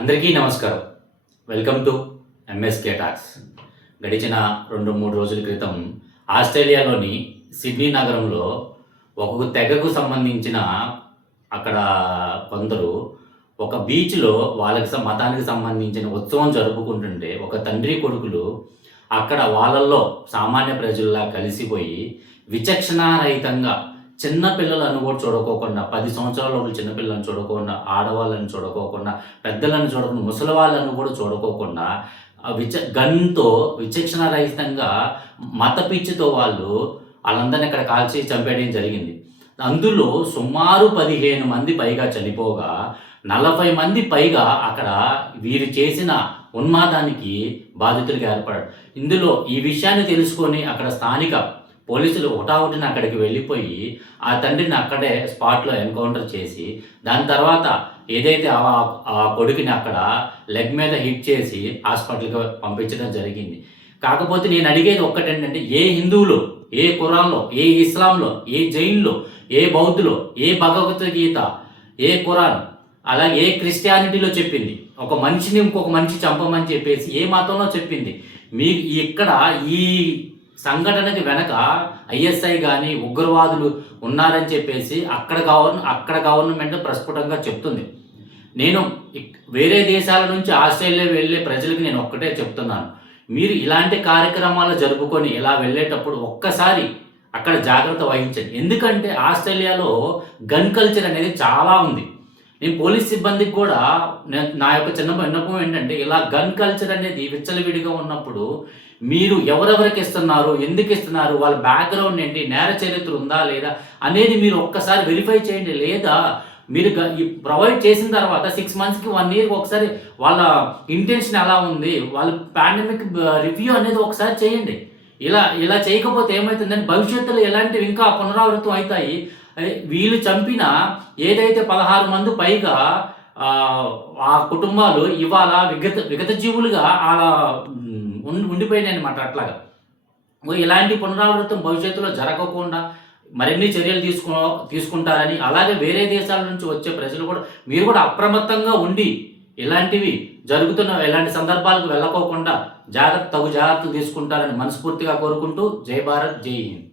అందరికీ నమస్కారం. Welcome to MSK talks. గడిచిన 2-3 రోజుల క్రితం ఆస్ట్రేలియాలోని సిడ్నీ నగరంలో ఒక తెగకు సంబంధించిన అక్కడ కొందరు ఒక బీచ్‌లో వాళ్ళకి మతానికి సంబంధించిన ఉత్సవం జరుపుకుంటుంటే ఒక తండ్రి కొడుకులు అక్కడ వాళ్ళల్లో సామాన్య ప్రజల్లా కలిసిపోయి విచక్షణారహితంగా చిన్న పిల్లలను కూడా చూడకోకుండా 10 సంవత్సరాల లోపల చిన్న పిల్లలను చూడకుండా, ఆడవాళ్ళని చూడకోకుండా, పెద్దలను చూడకుండా, ముసలి వాళ్ళను కూడా చూడకోకుండా గన్‌తో విచక్షణారహితంగా మత పిచ్చితో వాళ్ళందరిని అక్కడ కాల్చి చంపేయడం జరిగింది. అందులో సుమారు 15 మంది పైగా చనిపోగా 40 మంది పైగా అక్కడ వీరు చేసిన ఉన్మాదానికి బాధితులుగా ఏర్పడ్డారు. ఇందులో ఈ విషయాన్ని తెలుసుకొని అక్కడ స్థానిక పోలీసులు హుటాహుటిన అక్కడికి వెళ్ళిపోయి ఆ తండ్రిని అక్కడే స్పాట్‌లో ఎన్‌కౌంటర్ చేసి, దాని తర్వాత ఏదైతే ఆ కొడుకుని అక్కడ లెగ్ మీద హిట్ చేసి హాస్పిటల్‌కి పంపించడం జరిగింది. కాకపోతే నేను అడిగేది ఒక్కటేంటంటే, ఏ హిందువులో, ఏ ఖురాన్‌లో, ఏ ఇస్లాంలో, ఏ జైన్‌లో, ఏ బౌద్ధులో, ఏ భగవద్గీత, ఏ ఖురాన్, అలాగే ఏ క్రిస్టియానిటీలో చెప్పింది ఒక మనిషిని ఇంకొక మనిషి చంపమని చెప్పేసి ఏ మతంలో చెప్పింది? ఇక్కడ ఈ సంఘటనకి వెనక ఐఎస్ఐ కానీ ఉగ్రవాదులు ఉన్నారని చెప్పేసి అక్కడ గవర్నమెంట్ ప్రస్ఫుటంగా చెప్తుంది. నేను వేరే దేశాల నుంచి ఆస్ట్రేలియా వెళ్ళే ప్రజలకి నేను ఒక్కటే చెప్తున్నాను. మీరు ఇలాంటి కార్యక్రమాలు జరుపుకొని ఇలా వెళ్ళేటప్పుడు ఒక్కసారి అక్కడ జాగ్రత్త వహించండి. ఎందుకంటే ఆస్ట్రేలియాలో గన్ కల్చర్ అనేది చాలా ఉంది. నేను పోలీస్ సిబ్బందికి కూడా నా యొక్క చిన్న విన్నపం ఏంటంటే, ఇలా గన్ కల్చర్ అనేది విచ్చలవిడిగా ఉన్నప్పుడు మీరు ఎవరెవరికి ఇస్తున్నారు, ఎందుకు ఇస్తున్నారు, వాళ్ళ బ్యాక్గ్రౌండ్ ఏంటి, నేర చరిత్ర ఉందా లేదా అనేది మీరు ఒక్కసారి వెరిఫై చేయండి. లేదా మీరు ప్రొవైడ్ చేసిన తర్వాత 6 మంత్స్‌కి 1 ఇయర్‌కి ఒకసారి వాళ్ళ ఇంటెన్షన్ ఎలా ఉంది, వాళ్ళ పాండమిక్ రివ్యూ అనేది ఒకసారి చేయండి. ఇలా చేయకపోతే ఏమవుతుందంటే భవిష్యత్తులో ఇలాంటివి ఇంకా పునరావృతం అవుతాయి. వీళ్ళు చంపిన ఏదైతే 16 మంది పైగా ఆ కుటుంబాలు ఇవాళ విగత జీవులుగా అలా ఉండిపోయినాయి అనమాట. అట్లాగా ఇలాంటి పునరావృతం భవిష్యత్తులో జరగకుండా మరిన్ని చర్యలు తీసుకుంటారని, అలాగే వేరే దేశాల నుంచి వచ్చే ప్రజలు కూడా మీరు కూడా అప్రమత్తంగా ఉండి ఇలాంటివి ఇలాంటి సందర్భాలకు వెళ్ళకోకుండా తగు జాగ్రత్తలు తీసుకుంటారని మనస్ఫూర్తిగా కోరుకుంటూ జై భారత్, జై హింద్.